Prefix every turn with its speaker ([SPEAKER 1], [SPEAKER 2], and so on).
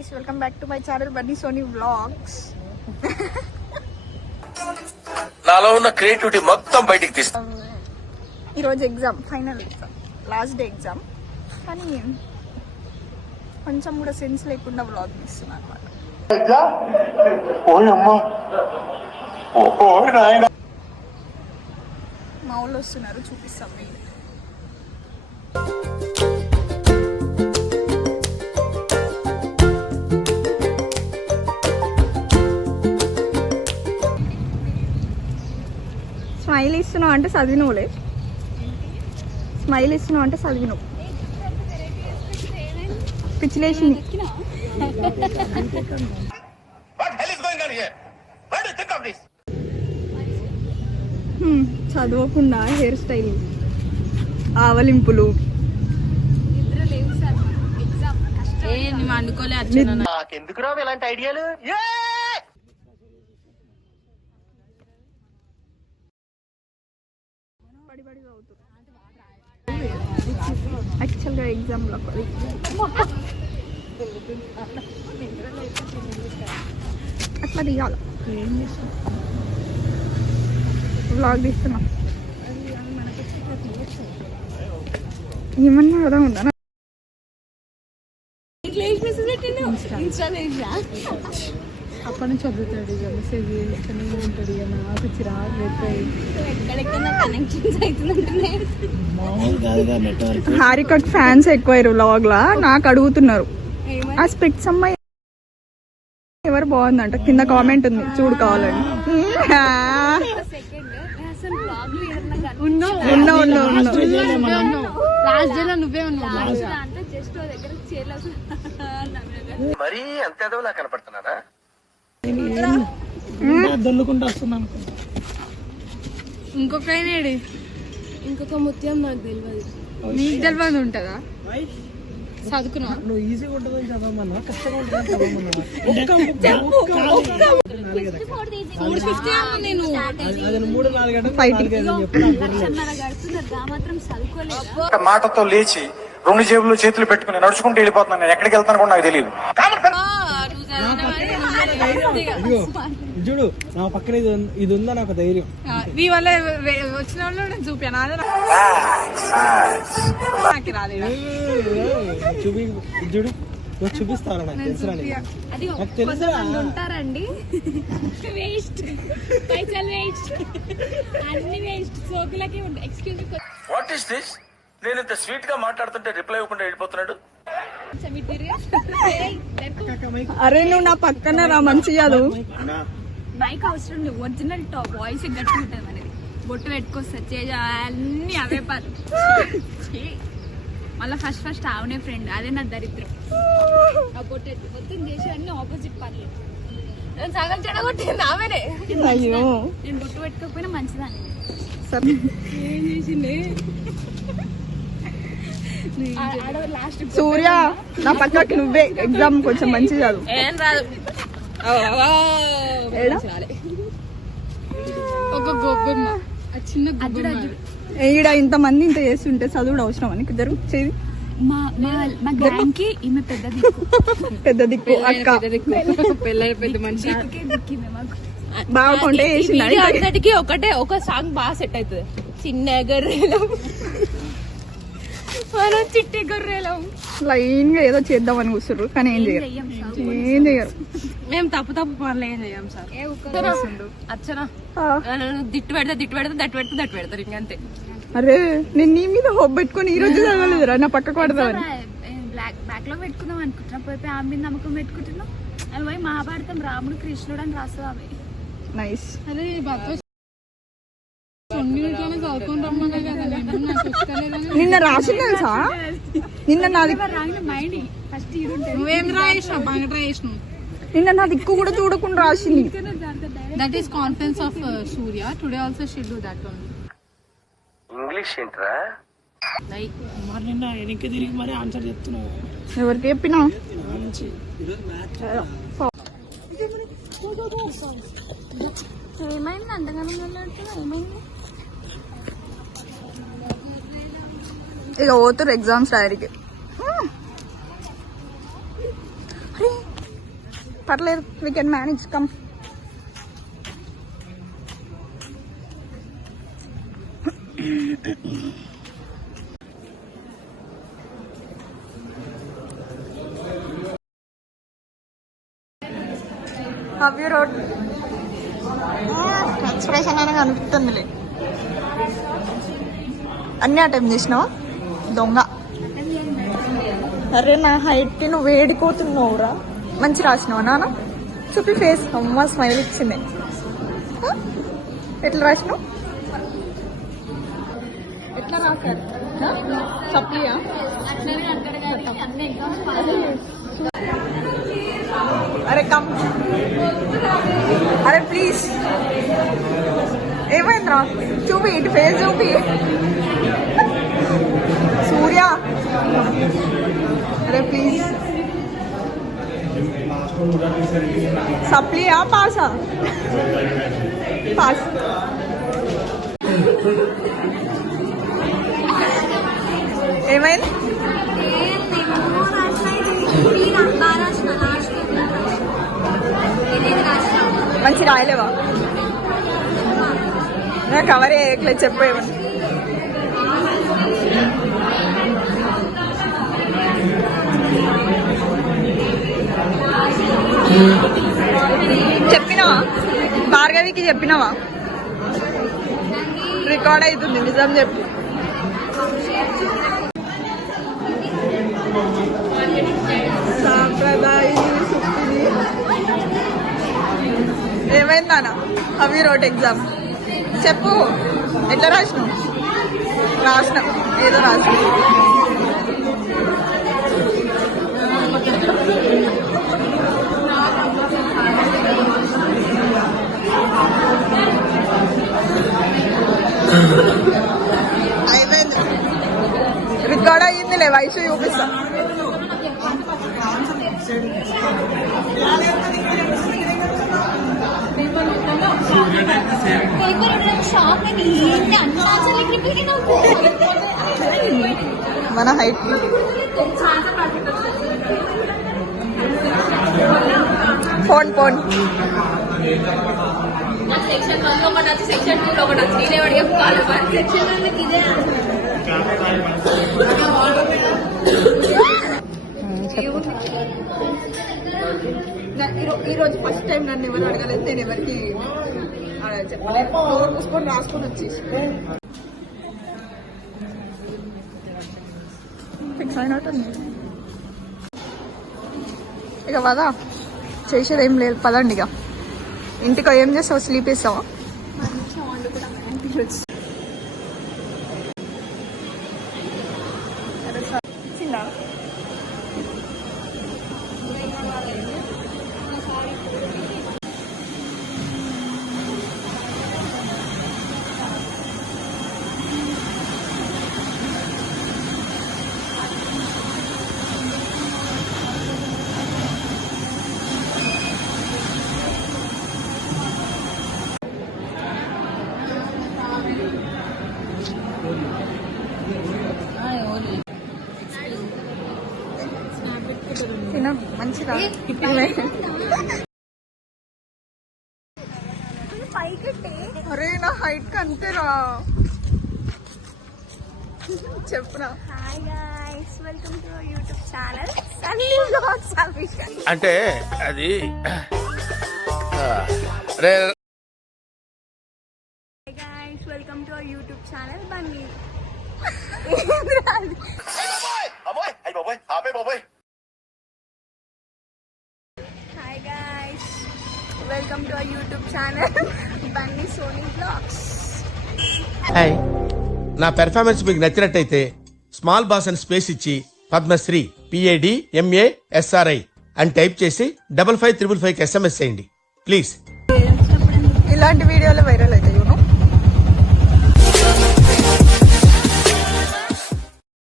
[SPEAKER 1] Guys welcome back to my channel Bunny Sony vlogs
[SPEAKER 2] నాలో ఉన్న creativity మొత్తం బయటికి తీస్తా.
[SPEAKER 1] ఈరోజు exam final exam last day exam కానీ కొంచెం కూడా సెన్స్ లేకుండా వ్లాగ్ తీస్తున్నాను అనమాట. మా వాళ్ళు వస్తున్నారు చూపిస్తాం మీకు. స్మైల్ ఇస్తున్నావు అంటే చదివినవులే. స్మైల్ ఇస్తున్నావు అంటే చదివినవు. పిచ్చిలేసింది.
[SPEAKER 2] What hell is going on here? Why do you think of this?
[SPEAKER 1] హ్మ్, చదవకుండా హెయిర్ స్టైల్ ఆవలింపులు
[SPEAKER 3] ఏ నువ్వు అనుకోలే
[SPEAKER 2] రావు ఇలాంటి ఐడియాలు
[SPEAKER 1] యాక్చువల్గా ఎగ్జామ్లో అట్లా దిగాల. వ్లాగ్ తీస్తున్నా. ఏమన్నా కదా ఉందా?
[SPEAKER 4] అప్పటి నుంచి వదులుతాడు ఇక. మెసేజ్ చేస్తూనే ఉంటాడు ఇక. నాకు చిరాకు పెట్టాయి
[SPEAKER 3] అవుతుందంటున్నాయి
[SPEAKER 1] హారికట్ ఫ్యాన్స్ ఎక్కువయ్యారు వ్లాగ్ లా నాకు అడుగుతున్నారు. ఆ స్పెక్ట్స్ అమ్మాయి ఎవరు బాగుందంట? కింద కామెంట్ ఉంది. చూడు కావాలని. ఉన్నా ఉన్నా ఉన్నా
[SPEAKER 4] లాస్ట్ డే లో నువ్వే ఉన్నావు.
[SPEAKER 3] అంటే జస్ట్ దగ్గర చీరలు
[SPEAKER 2] మరీ అంత కనపడుతున్నారా?
[SPEAKER 4] దొల్లుకుంటూ వస్తున్నాను ఇంకొక అయినాడు
[SPEAKER 3] ఇంకొక ముత్యం నాకు తెలియదు
[SPEAKER 4] నీకు తెలియదు ఉంటుందా? చదువుకున్నావు?
[SPEAKER 5] నువ్వు ఈజీగా ఉంటుందని చదవమన్నా కష్టంగా ఉంటుందని చదవమన్నా
[SPEAKER 4] నేను.
[SPEAKER 5] అది మూడు నాలుగు గంటలు
[SPEAKER 1] ఫైటింగ్
[SPEAKER 3] లక్షన్నర గడుతున్నారు గా మాత్రం చదువుకోలేదు.
[SPEAKER 6] మాటతో లేచి రెండు జేబులు చేతులు పెట్టుకుని నడుచుకుంటూ వెళ్ళిపోతున్నాను నేను. ఎక్కడికి వెళ్తాను కూడా నాకు తెలియదు
[SPEAKER 5] ఇదిగో చూడు. నా పక్కన ఇది ఇది ఉందా నాకు ధైర్యం?
[SPEAKER 4] నీ వల్ల వచ్చిన వాళ్ళు నేను చూపాను అదే నాకు రాలేదు?
[SPEAKER 5] చూపి చూడు. నువ్వు చూపిస్తాను నాకు? తెలుసురా నీకు. తెలుసురా?
[SPEAKER 3] ఉంటారండి. వేస్ట్. పైసలు వేస్ట్. అన్ని వేస్ట్. సోకులకి ఉంటాయి. ఎక్స్క్యూజ్
[SPEAKER 2] వాట్ ఈస్ దిస్ నేను ఇంత స్వీట్గా మాట్లాడుతుంటే రిప్లై ఇవ్వకుండా వెళ్ళిపోతున్నాడు.
[SPEAKER 1] అరే నువ్వు నా పక్కన రా మంచి చదువు
[SPEAKER 3] మైక్ అవసరం లేదు ఒరిజినల్ టాప్ వాయిస్ గట్టి ఉంటుంది అనేది బొట్టు పెట్టుకొస్తా చేజ అన్ని అవే పని మళ్ళీ ఫస్ట్ ఫస్ట్ ఆవునే ఫ్రెండ్ అదే నా దరిద్రం. ఆ బొట్టు. మొత్తం చేసి అన్ని ఆపోజిట్ పనులు. నేను సగం చెడగొట్టింది ఆమెనే. నేను బొట్టు పెట్టుకోకపోయినా మంచిదాన్ని. ఏం లాస్ట్
[SPEAKER 1] సూర్య నా పక్కకి నువ్వే ఎగ్జామ్ కొంచెం మంచి చదువు. ఈడ ఇంత మంది ఇంత చేస్తుంటే చదువుడు అవసరం అని ఇద్దరు చేది
[SPEAKER 3] మా మా మా గ్యాంగ్కి ఈమె పెద్ద దిక్కు.
[SPEAKER 1] పెద్ద దిక్కు అక్క.
[SPEAKER 4] పెళ్ళైన పెద్ద మనిషి.
[SPEAKER 3] దిక్కుకే దిక్కింది మాకు.
[SPEAKER 1] బాగా కొంటే వేసింది
[SPEAKER 7] వీడియో అంతటికి ఒకటే ఒక సాంగ్ బాగా సెట్ అవుతుంది. చిన్న గొర్రెలం. మనం చిట్టి గొర్రెలం.
[SPEAKER 1] లైన్గా ఏదో చేద్దామని కూర్చుర్రు కానీ ఏం చేయరు. ఏం చేయరు
[SPEAKER 7] మేము తప్పు తప్పు పనులు ఏం చేయం సార్. అచ్చన? దిట్టు పెడితే దిట్టు పెడితే దట్టు పెడితే దట్టు పెడతారు ఇంకంతే.
[SPEAKER 1] అరే నేను నీ మీద హోప్ పెట్టుకొని ఈ రోజు చదవలేదురా నా పక్క పడదామని
[SPEAKER 3] బ్లాక్ బ్యాక్లో పెట్టుకుందాం అనుకుంటున్నా. పోయి ఆమె మీద నమ్మకం పెట్టుకుంటున్నాం. అవి పోయి మహాభారతం రాముడు కృష్ణుడు అని రాస్తుంది ఆమె.
[SPEAKER 1] నైస్
[SPEAKER 4] అరే భర్త చదువుకొని రమ్మన్నా
[SPEAKER 1] నిన్న రాసింది తెలుసా? నిన్న నాది
[SPEAKER 4] నువ్వేం రాయేసినావు బాగా ట్రై చేసినావు
[SPEAKER 1] నిన్న నా దిక్కు కూడా చూడకుండా రాసింది.
[SPEAKER 4] That is confidence of Surya today also she'll do that only
[SPEAKER 2] English ఏంట్రా?
[SPEAKER 5] మరి నిన్న వెనక్కి తిరిగి మరి ఆన్సర్ చెప్తున్నావు.
[SPEAKER 1] ఎవరికి చెప్పినా?
[SPEAKER 3] ఏమైంది? అంతగానో ఏమైంది?
[SPEAKER 1] ఇక పోతురు ఎగ్జామ్స్ డైరీకి అరే పర్లేదు we can manage come how you road expression అని కనిపిస్తుందిలే అన్ని అటెంప్ట్ చేసినావా దొంగ. అరే నా హైట్కి నువ్వు వేడిపోతున్నావురా మంచి రాసినావా నాన్న? చూపి ఫేస్ అమ్మ స్మైల్ ఇచ్చింది. ఎట్లా రాసినావు? ఎట్లా రాశారు? సప్లియా? అరే కమ్. అరే ప్లీజ్ ఏమైందిరా? చూపి ఇటు ఫేస్ చూపి. సూర్య. అరే ప్లీజ్ సప్లియా పాసా? పాస్. ఏమైంది? మంచి రాయలేవా? కవర్ చేయట్లేదు చెప్పు చెప్పినావా? భార్గవికి చెప్పినావా? రికార్డ్ అవుతుంది నిజం చెప్పు. సాంప్రదాయ ఏమైందానా అవి రోడ్ ఎగ్జామ్ చెప్పు ఎట్లా రాసినావు? రాసినాం ఏదో రాసినాం. అయిపోయింది. రికార్డ్ అయ్యిందిలే వయసు చూపిస్తా. మన height phone phone
[SPEAKER 7] section one ఒకటి వచ్చి సెక్షన్ టూ లో ఒకటి వచ్చి నేనే అడిగే చెప్పుకోవాలి
[SPEAKER 3] సెక్షన్ వాళ్ళకి ఇదే
[SPEAKER 1] ఈ రోజు ఫస్ట్ టైం నన్ను ఎవరు అడగలేదు నేను ఎవరికి చెప్పలేదు. మూసుకొని రాసుకొని వచ్చేసి. ఫిక్స్ అయినట్టుంది. ఇక పదా చేసేది ఏం లేదు. పదండి ఇక. ఇంటికి ఏం చేస్తావు స్లీప్ వేస్తావా అరే నా హైట్కి అంతేరా చెప్పురా?
[SPEAKER 2] అంటే అది
[SPEAKER 3] welcome to our YouTube channel Bunny welcome to YouTube channel Bunny Soni blogs
[SPEAKER 8] hi నా పెర్ఫార్మెన్స్ మీకు నచ్చినట్టయితే స్మాల్ బాస్ అని స్పేస్ ఇచ్చి పద్మశ్రీ పిఏడి ఎంఏ ఎస్ఆర్ఐ అని టైప్ చేసి double five triple five SMS చేయండి. ప్లీజ్
[SPEAKER 1] ఇలాంటి వీడియోలు వైరల్ అవుతాయి.